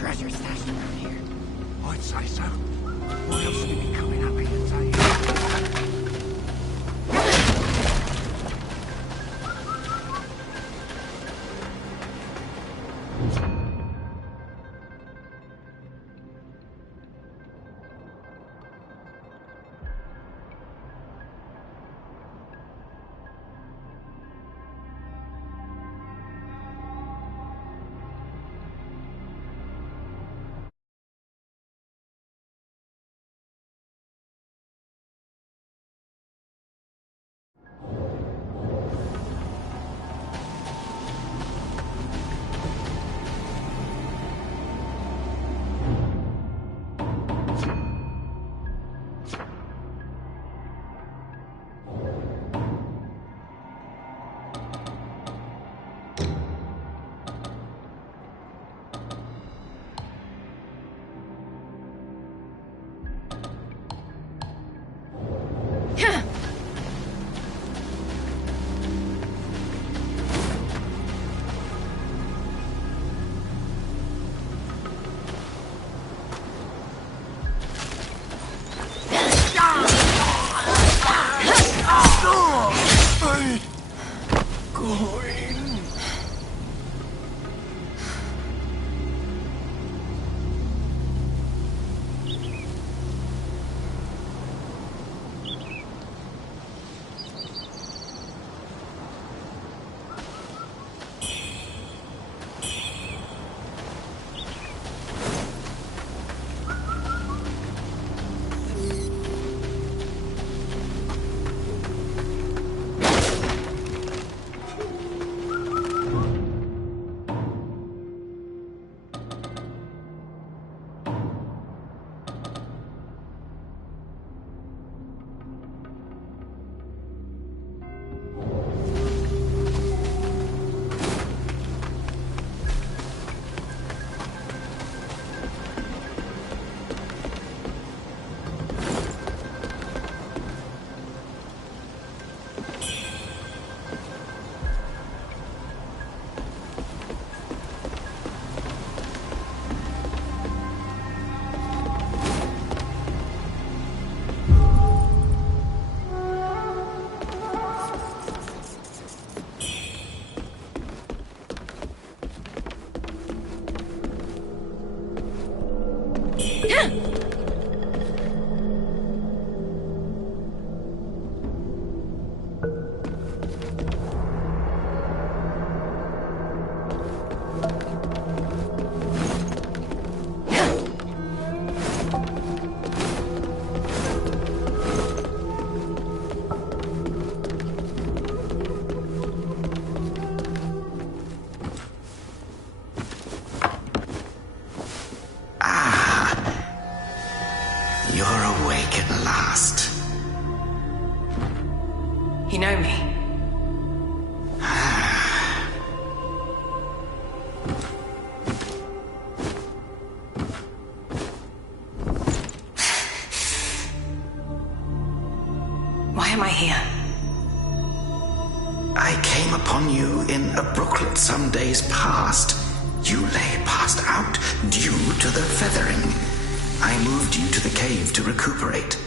treasure stashed around here. I'd say so. What else have you been coming up here today? You know me? Why am I here? I came upon you in a brooklet some days past. You lay passed out due to the feathering. I moved you to the cave to recuperate.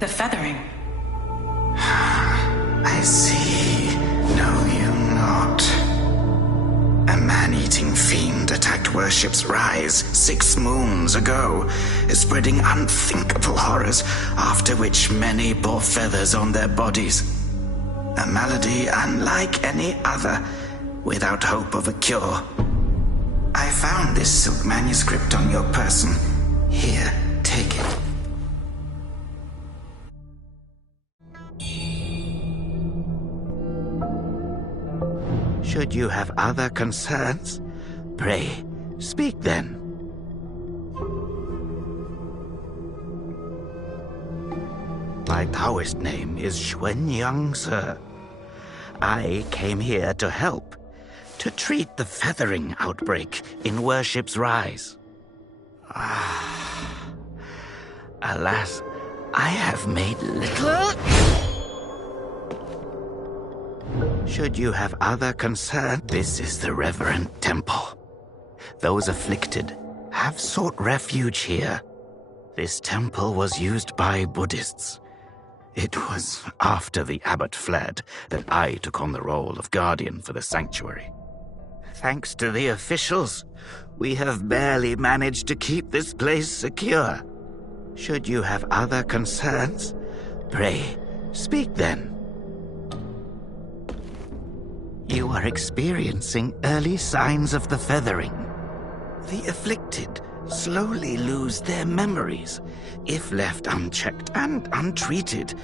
The feathering? I see. Know you not. A man-eating fiend attacked Worship's Rise 6 moons ago, spreading unthinkable horrors, after which many bore feathers on their bodies. A malady unlike any other, without hope of a cure. I found this silk manuscript on your person. Here, take it. Should you have other concerns, pray, speak then. My Taoist name is Xuanyang, sir. I came here to help, to treat the feathering outbreak in Worship's Rise. Alas, I have made little. Should you have other concern, this is the reverend temple. those afflicted, have sought refuge here. This temple was used by Buddhists. It was after the abbot fled that I took on the role of guardian for the sanctuary. Thanks to the officials, we have barely managed to keep this place secure. Should you have other concerns, pray, speak then. You are experiencing early signs of the feathering. The afflicted slowly lose their memories. If left unchecked and untreated,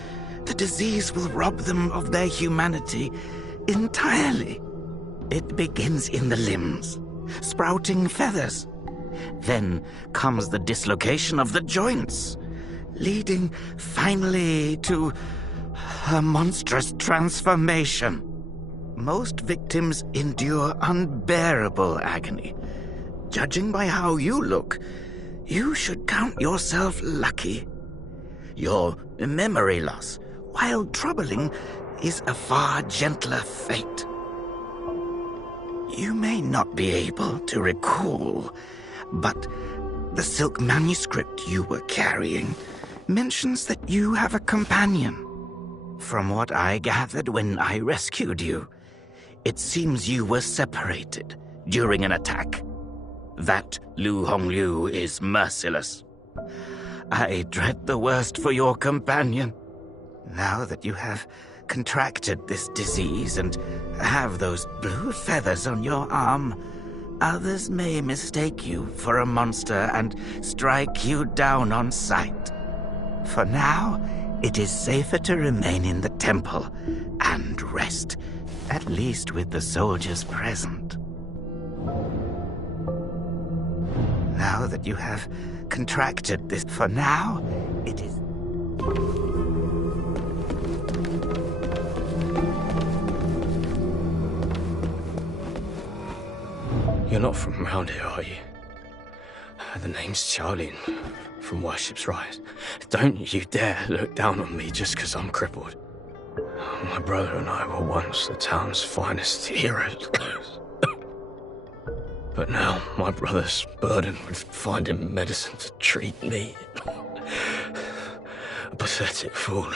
the disease will rob them of their humanity entirely. It begins in the limbs, sprouting feathers. Then comes the dislocation of the joints, leading finally to a monstrous transformation. Most victims endure unbearable agony. Judging by how you look, you should count yourself lucky. Your memory loss, while troubling, is a far gentler fate. You may not be able to recall, but the silk manuscript you were carrying mentions that you have a companion. From what I gathered when I rescued you, it seems you were separated during an attack. That Lu Hongliu is merciless. I dread the worst for your companion. Now that you have contracted this disease and have those blue feathers on your arm, others may mistake you for a monster and strike you down on sight. For now, it is safer to remain in the temple and rest, at least with the soldiers present. Now that you have contracted this, for now, it is... You're not from around here, are you? The name's Xiaolin, from Worship's Rise. Don't you dare look down on me just because I'm crippled. My brother and I were once the town's finest heroes. But now my brother's burdened with finding medicine to treat me. A pathetic fool.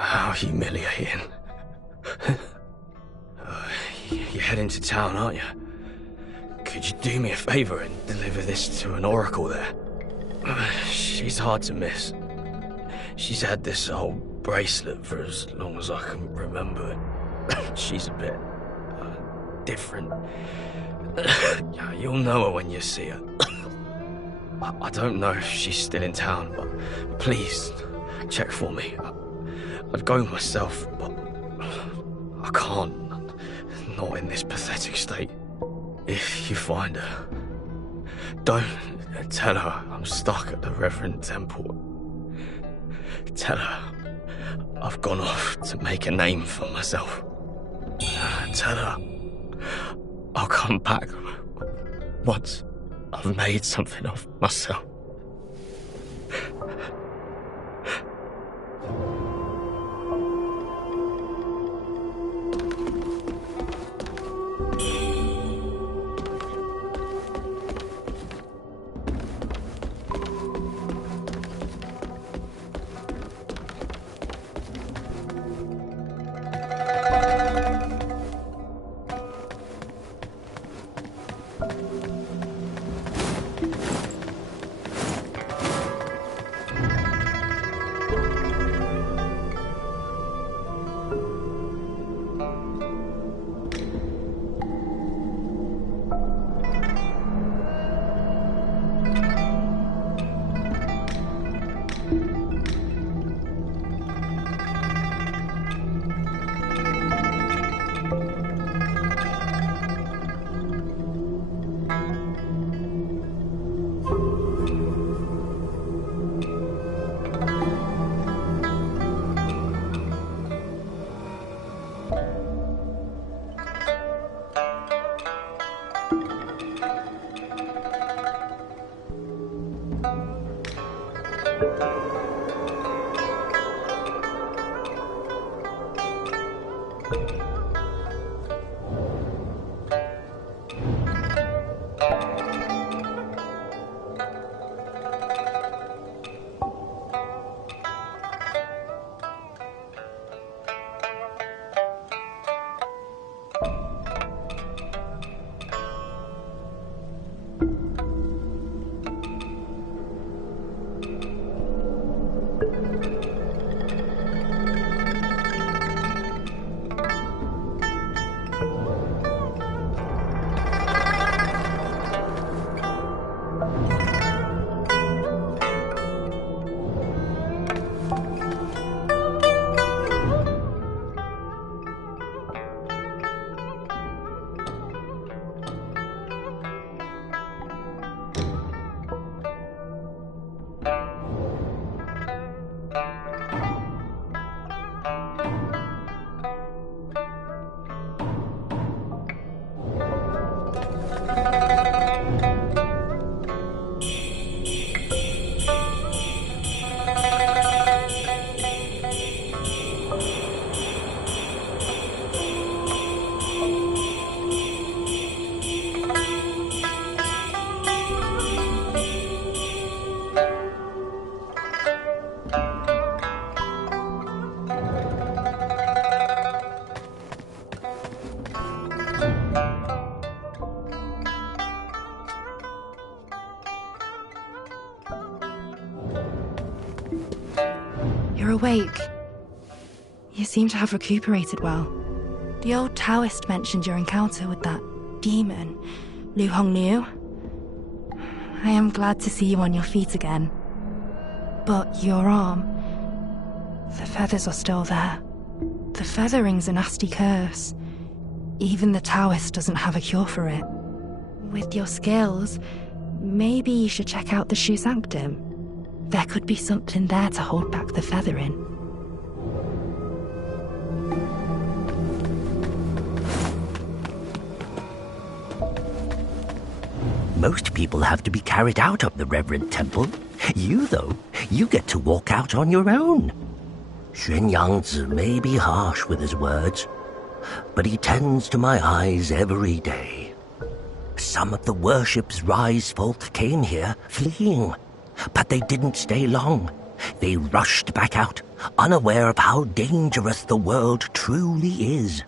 How humiliating. You're heading to town, aren't you? Could you do me a favor and deliver this to an oracle there? She's hard to miss. She's had this old bracelet for as long as I can remember. She's a bit different. You'll know her when you see her. I don't know if she's still in town, but please check for me. I'd go myself, but I can't. Not in this pathetic state. If you find her, don't tell her I'm stuck at the Reverend Temple. Tell her I've gone off to make a name for myself. Tell her I'll come back once I've made something of myself. You're awake. You seem to have recuperated well. The old Taoist mentioned your encounter with that demon, Lu Hongniu. I am glad to see you on your feet again. But your arm, the feathers are still there. The feathering's a nasty curse. Even the Taoist doesn't have a cure for it. With your skills, maybe you should check out the Shu Sanctum. There could be something there to hold back the feathering. Most people have to be carried out of the Reverend Temple. You, though, you get to walk out on your own. Xuan Yangzi may be harsh with his words, but he tends to my eyes every day. Some of the worship's rise folk came here, fleeing, but they didn't stay long. They rushed back out, unaware of how dangerous the world truly is.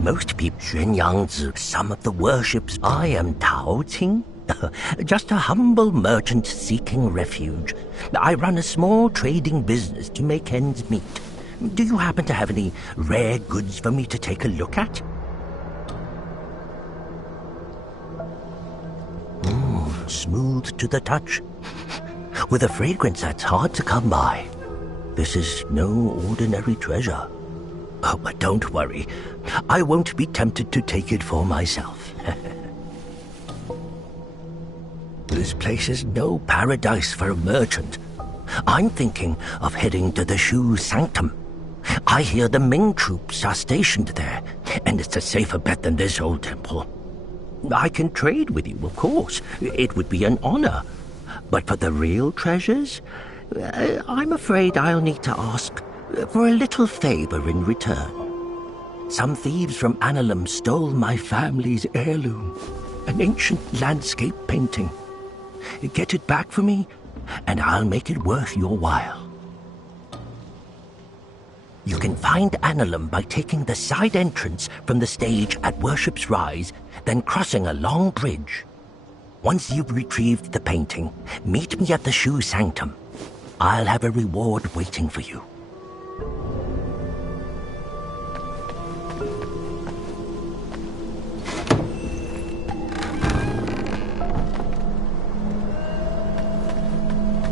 Most people, Xuan Yangzi, some of the worships. I am Tao Qing, just a humble merchant seeking refuge. I run a small trading business to make ends meet. Do you happen to have any rare goods for me to take a look at? Smooth to the touch, with a fragrance that's hard to come by. This is no ordinary treasure. Oh, but don't worry, I won't be tempted to take it for myself. This place is no paradise for a merchant. I'm thinking of heading to the Shu Sanctum. I hear the Ming troops are stationed there, and it's a safer bet than this old temple. I can trade with you, of course. It would be an honor. But for the real treasures, I'm afraid I'll need to ask for a little favor in return. Some thieves from Annalum stole my family's heirloom, an ancient landscape painting. Get it back for me, and I'll make it worth your while. You can find Annalum by taking the side entrance from the stage at Worship's Rise, then crossing a long bridge. Once you've retrieved the painting, meet me at the Shu Sanctum. I'll have a reward waiting for you.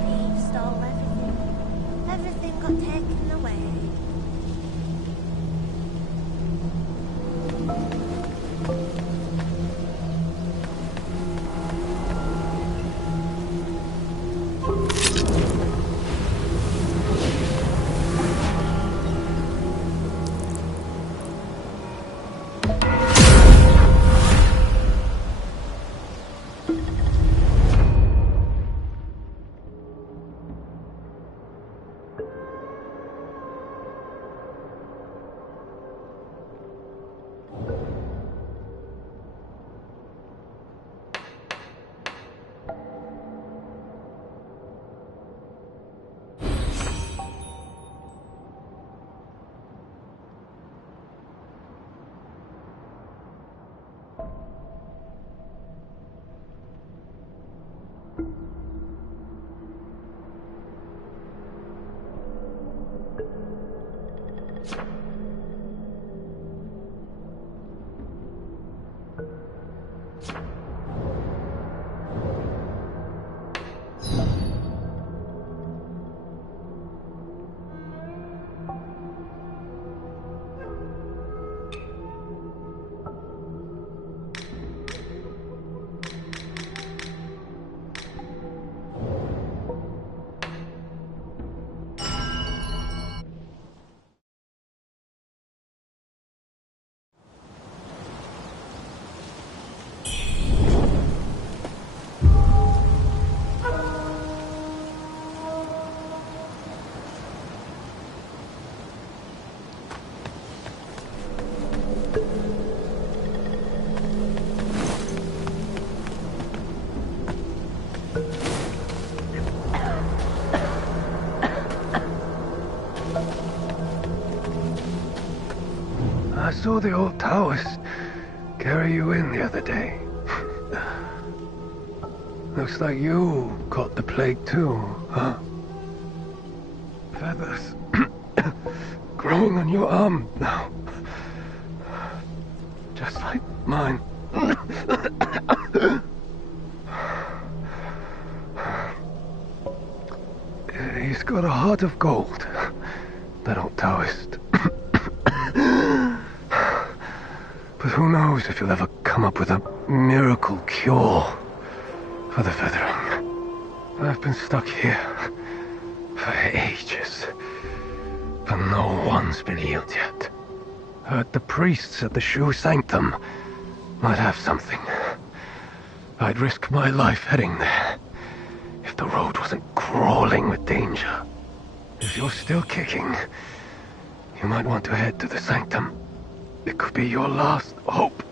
He stole everything. Everything got taken away. I saw the old Taoist carry you in the other day. Looks like you caught the plague too, huh? Feathers growing on your arm now. Just like mine. He's got a heart of gold, that old Taoist. But who knows if he'll ever come up with a miracle cure for the feathering. I've been stuck here for ages, but no one's been healed yet. Heard the priests at the Shu Sanctum might have something. I'd risk my life heading there if the road wasn't crawling with danger. If you're still kicking, you might want to head to the Sanctum. It could be your last hope.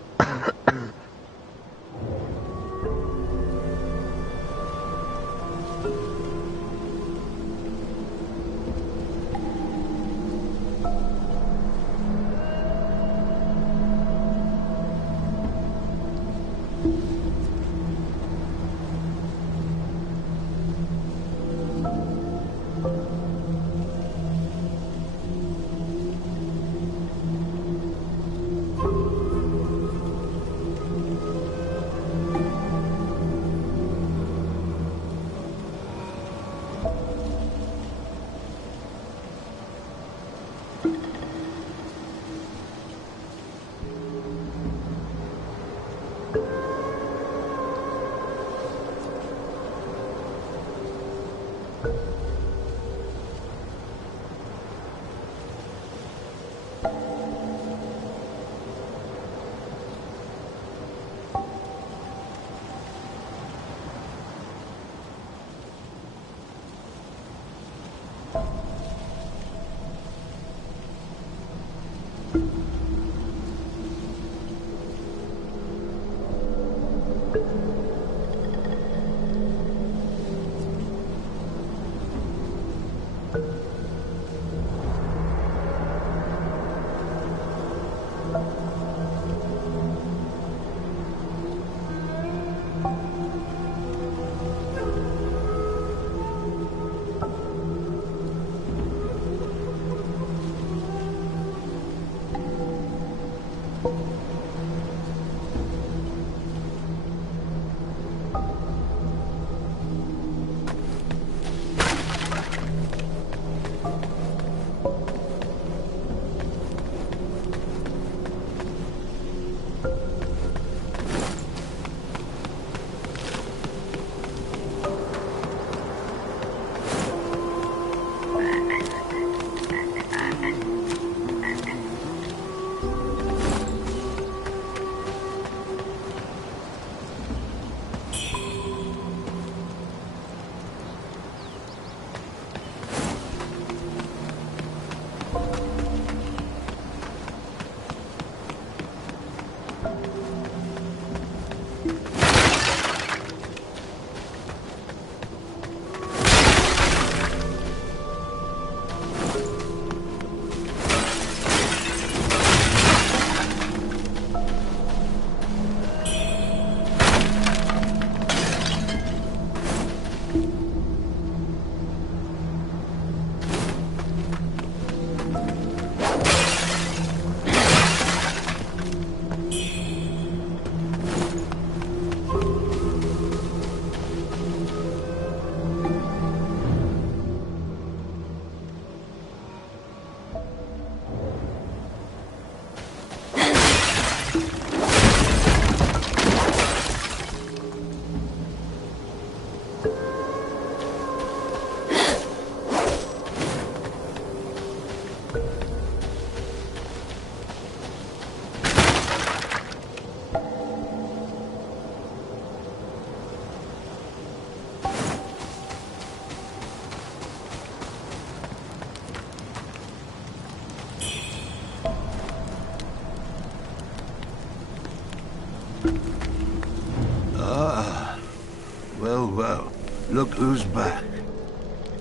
Well, well, look who's back.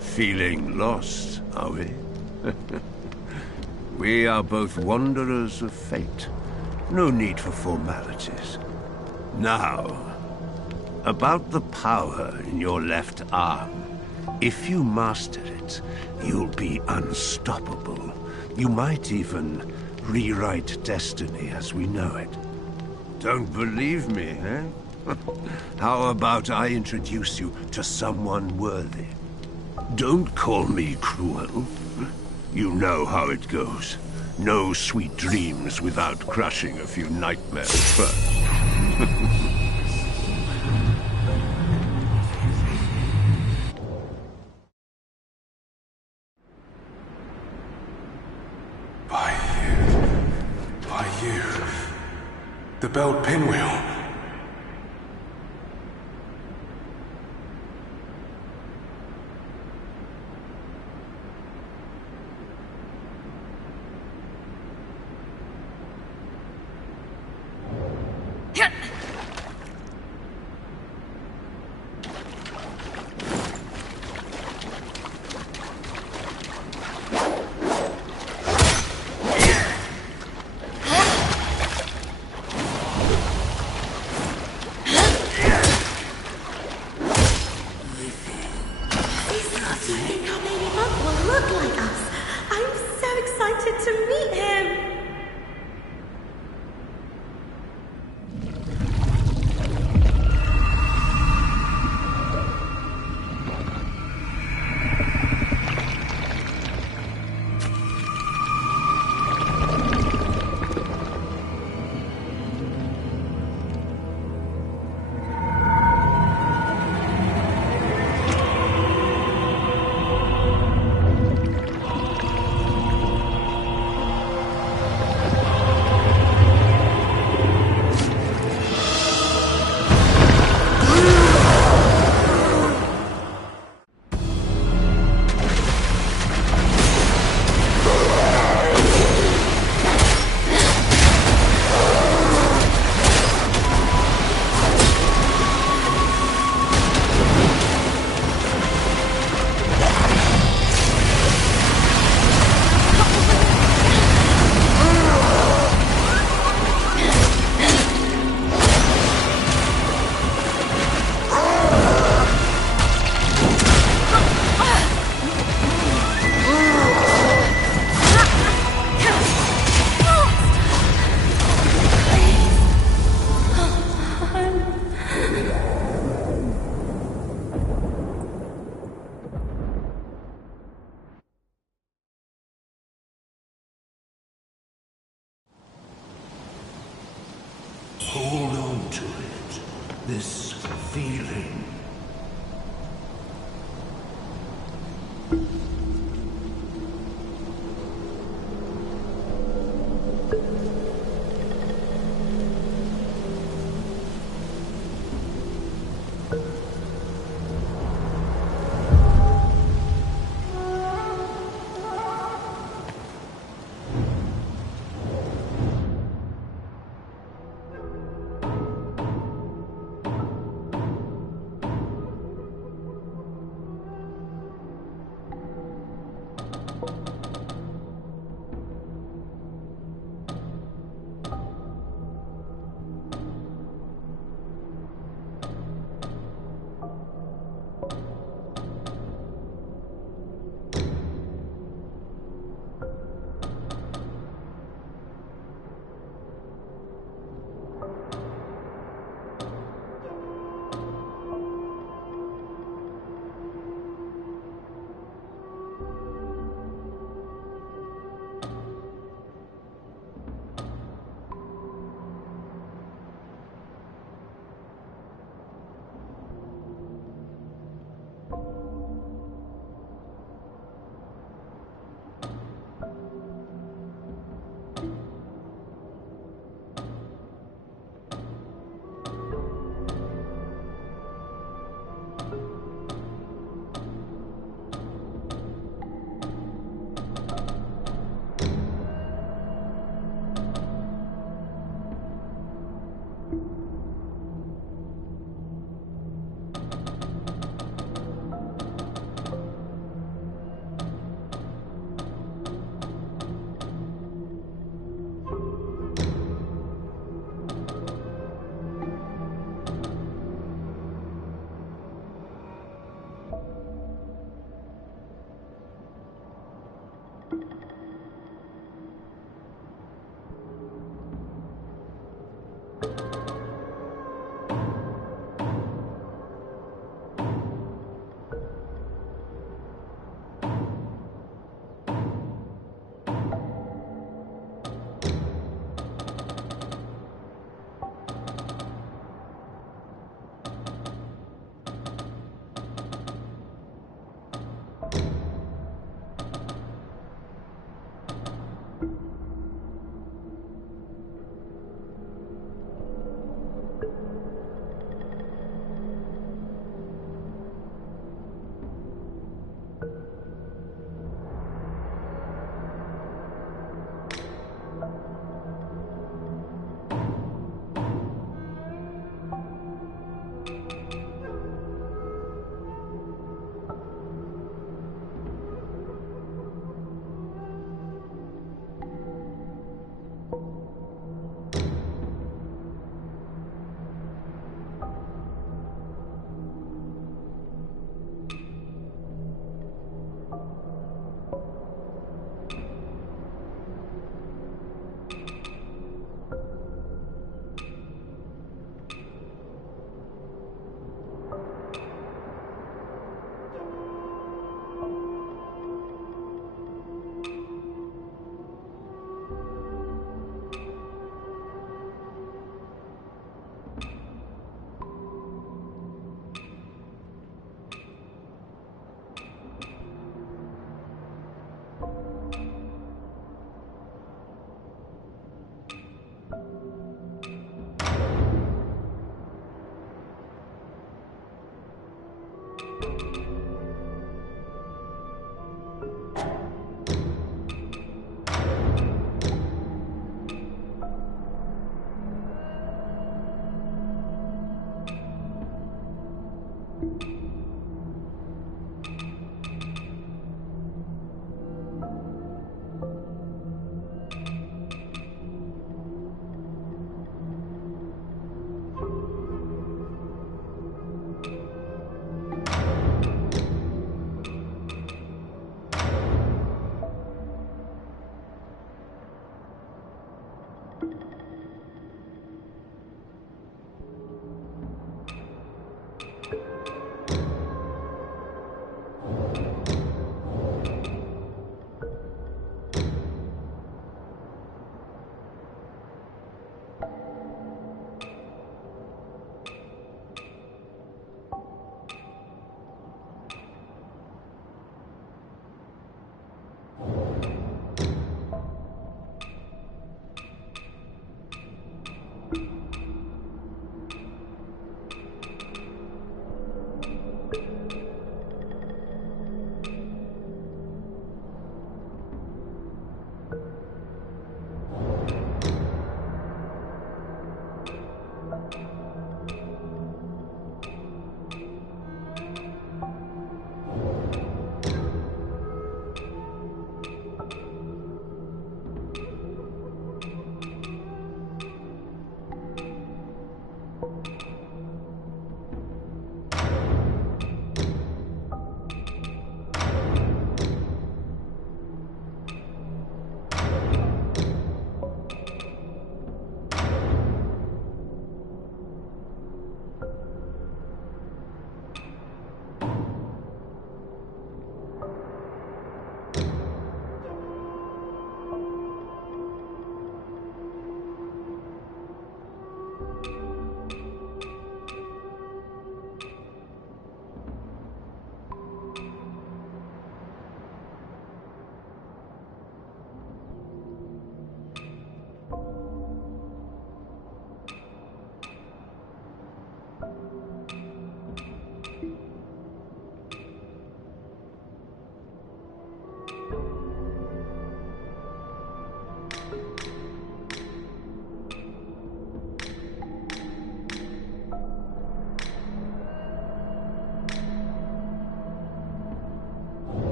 Feeling lost, are we? We are both wanderers of fate. No need for formalities. Now, About the power in your left arm. If you master it, you'll be unstoppable. You might even rewrite destiny as we know it. Don't believe me, eh? How about I introduce you to someone worthy? Don't call me cruel. You know how it goes. No sweet dreams without crushing a few nightmares first. By you. The belt pinwheel. Hold on to it. This feeling.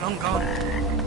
Long gone.